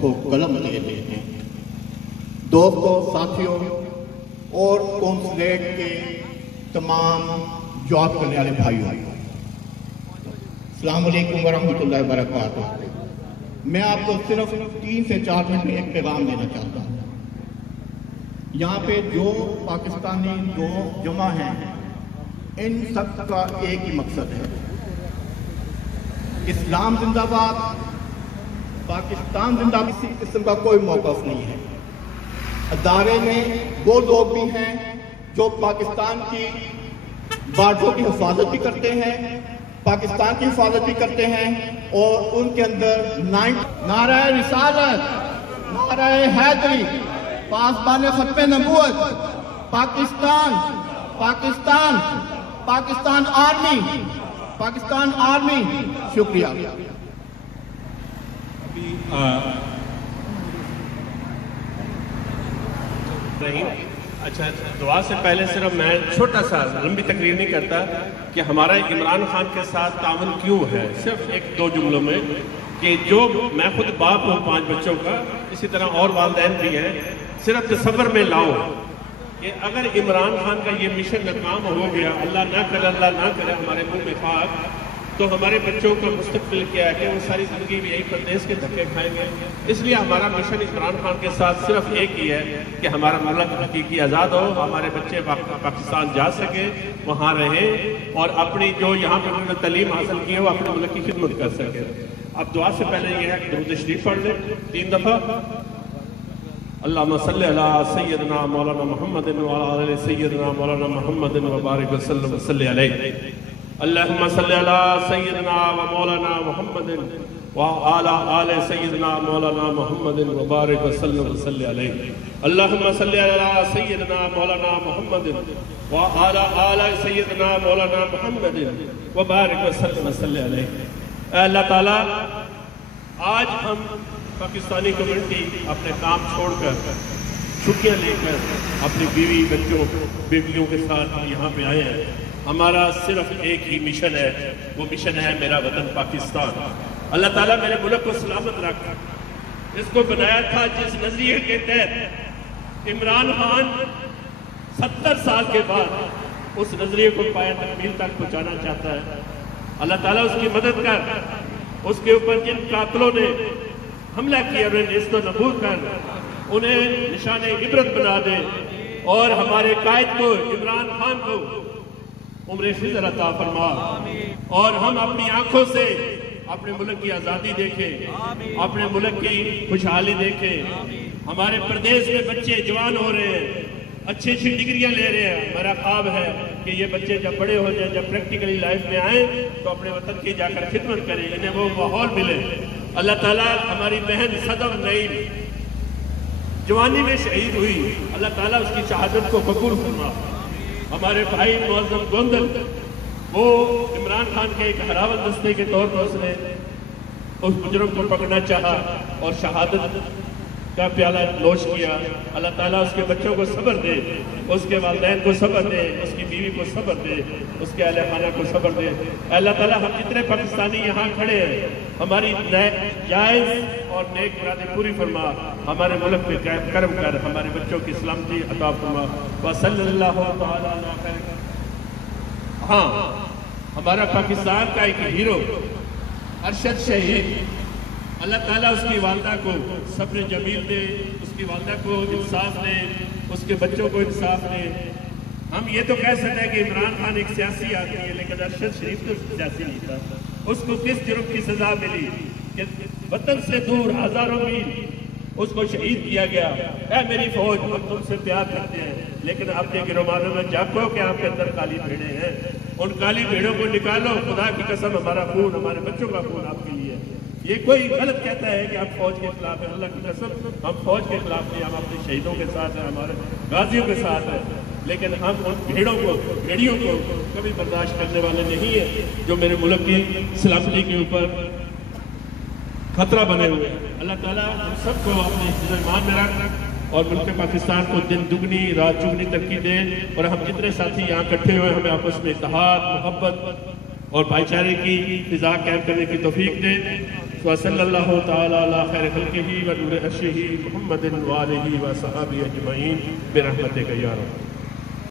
کو قلم دے رہے ہیں۔ دوستوں، ساتھیوں اور کونسلیٹ کے تمام جاب کرنے والے بھائیوں، السلام علیکم ورحمۃ اللہ وبرکاتہ۔ میں آپ کو صرف 3 سے 4 منٹ میں ایک پیغام دینا چاہتا ہوں۔ یہاں پہ جو پاکستانی جو جمع ہیں، ان سب کا ایک ہی مقصد ہے، اسلام زندہ باد، پاکستان زندہ باد۔ کسی قسم کا کوئی موقف نہیں ہے۔ ادارے میں وہ لوگ بھی ہیں جو پاکستان کی بارڈروں کی حفاظت بھی کرتے ہیں، پاکستان کی حفاظت بھی کرتے ہیں، اور ان کے اندر نعرہ رسالت، نعرہ حیدری، پاسبان ختم نبوت، پاکستان پاکستان پاکستان آرمی، پاکستان آرمی۔ شکریہ۔ اچھا، دعا سے پہلے صرف میں چھوٹا سا لمبی تقریر نہیں کرتا کہ ہمارا عمران خان کے ساتھ تعاون کیوں ہے، صرف 1-2 جملوں میں، کہ جو میں خود باپ ہوں 5 بچوں کا، اسی طرح اور والدین بھی ہیں، صرف تصور میں لاؤ کہ اگر عمران خان کا یہ مشن ناکام ہو گیا، اللہ نہ کرے ہمارے منہ میں خاک، تو ہمارے بچوں کا مستقبل کیا ہے کہ وہ ساری زندگی بھی یہی پردیس کے دھکے کھائیں گے۔ اس لیے ہمارا مشن عمران خان کے ساتھ صرف ایک ہی ہے کہ ہمارا ملک حقیقی آزاد ہو، ہمارے بچے پاکستان جا سکے، وہاں رہیں، اور اپنی جو یہاں پہ انہوں نے تعلیم حاصل کی ہے وہ اپنے ملک کی خدمت کر سکے۔ اب دعا سے پہلے یہ ہے کہ درود شریف پڑھ لیں 3 دفعہ۔ اللہم صلی علی سیدنا مولانا محمد وعلی آل سیدنا مولانا محمد وبارک وسلم وصلی علیہ۔ اللہم صلی علی سیدنا و مولانا محمد وعلی آل سیدنا مولانا محمد وبارک وسلم وصلی علیہ۔ اللہم صلی علی سیدنا مولانا محمد وعلی آل سیدنا مولانا محمد وبارک وسلم وصلی علیہ۔ اے اللہ تعالیٰ، آج ہم پاکستانی کمیونٹی اپنے کام چھوڑ کر، چھٹیاں لے کر، اپنی بیوی بچوں بیٹیوں کے ساتھ یہاں پہ آئے ہیں۔ ہمارا صرف ایک ہی مشن ہے، وہ مشن ہے میرا وطن پاکستان۔ اللہ تعالیٰ میرے ملک کو سلامت رکھا۔ اس کو بنایا تھا جس نظریے کے تحت عمران خان 70 سال کے بعد اس نظریے کو پایہ تکمیل تک پہنچانا چاہتا ہے۔ اللہ تعالیٰ اس کی مدد کر، اس کے اوپر جن قاتلوں نے حملہ کیا انہیں نیست و نابود کر، انہیں نشان عبرت بنا دے، اور ہمارے قائد کو، عمران خان کو عمر خضر عطا فرما، اور ہم اپنی آنکھوں سے اپنے ملک کی آزادی دیکھیں، اپنے ملک کی خوشحالی دیکھیں۔ ہمارے پردیس میں بچے جوان ہو رہے ہیں، اچھی ڈگریاں لے رہے ہیں۔ میرا خواب ہے کہ یہ بچے جب بڑے ہو جائیں، جب پریکٹیکلی لائف میں آئیں تو اپنے وطن کی جا کر خدمت کریں، انہیں وہ ماحول ملے۔ اللہ تعالیٰ ہماری بہن صدف نعیم جوانی میں شہید ہوئی، اللہ تعالیٰ اس کی شہادت کو قبول فرما۔ ہمارے بھائی معظم گوندل، وہ عمران خان کے ایک ہراول دستے کے طور پر اس نے اس مجرم کو پکڑنا چاہا اور شہادت کا پیالہ نوش کیا۔ اللہ تعالیٰ اس کے بچوں کو صبر دے، اس کے والدین کو صبر دے، اس کی بیوی کو صبر دے، اس کے اہل خانہ کو صبر دے۔ اللہ تعالیٰ ہم جتنے پاکستانی یہاں کھڑے ہیں، ہماری جائز اور نیک مرادیں پوری فرما، ہمارے ملک پہ کرم کر، ہمارے بچوں کی سلامتی عطا فرما۔ وصلی اللہ تعالی علی خیر۔ ہاں، ہمارا پاکستان کا ایک ہیرو ارشد شہید، اللہ تعالیٰ اس کی والدہ کو صبر جمیل دے، اس کی والدہ کو انصاف دے، اس کے بچوں کو انصاف دے۔ ہم یہ تو کہہ سکتے ہیں کہ عمران خان ایک سیاسی آدمی ہے، لیکن ارشد شریف تو سیاسی نہیں تھا۔ اس کو کس جرم کی سزا ملی کہ وطن سے دور ہزاروں میل اس کو شہید کیا گیا۔ اے میری فوج، ہم تم سے پیار کرتے ہیں، لیکن اپنے گرومانوں میں جاگو کہ آپ کے اندر کالی بھیڑیں ہیں، ان کالی بھیڑوں کو نکالو۔ خدا کی قسم، ہمارا خون، ہمارے بچوں کا خون آپ کے لیے ہے۔ یہ کوئی غلط کہتا ہے کہ آپ فوج کے خلاف ہیں، اللہ کی قسم ہم فوج کے خلاف نہیں، ہم اپنے شہیدوں کے ساتھ ہیں، ہمارے غازیوں کے ساتھ ہیں، لیکن ہم ان بھیڑوں کو، بھیڑیوں کو کبھی برداشت کرنے والے نہیں ہیں جو میرے ملک کی سلامتی کے اوپر خطرہ بنے ہوئے ہیں۔ اللہ تعالیٰ ہم سب کو اپنے حفظ ایمان میں رکھ اور ملک پاکستان کو دن دگنی رات چگنی ترقی دے، اور ہم جتنے ساتھی یہاں اکٹھے ہوئے ہمیں آپس میں اتحاد، محبت اور بھائی چارے کی فضا قائم کرنے کی توفیق دے۔ وصلی اللہ تعالی علی خیر خلقہ و نور عرشہ محمد و آلہ و صحابہ اجمعین برحمتک یا رب.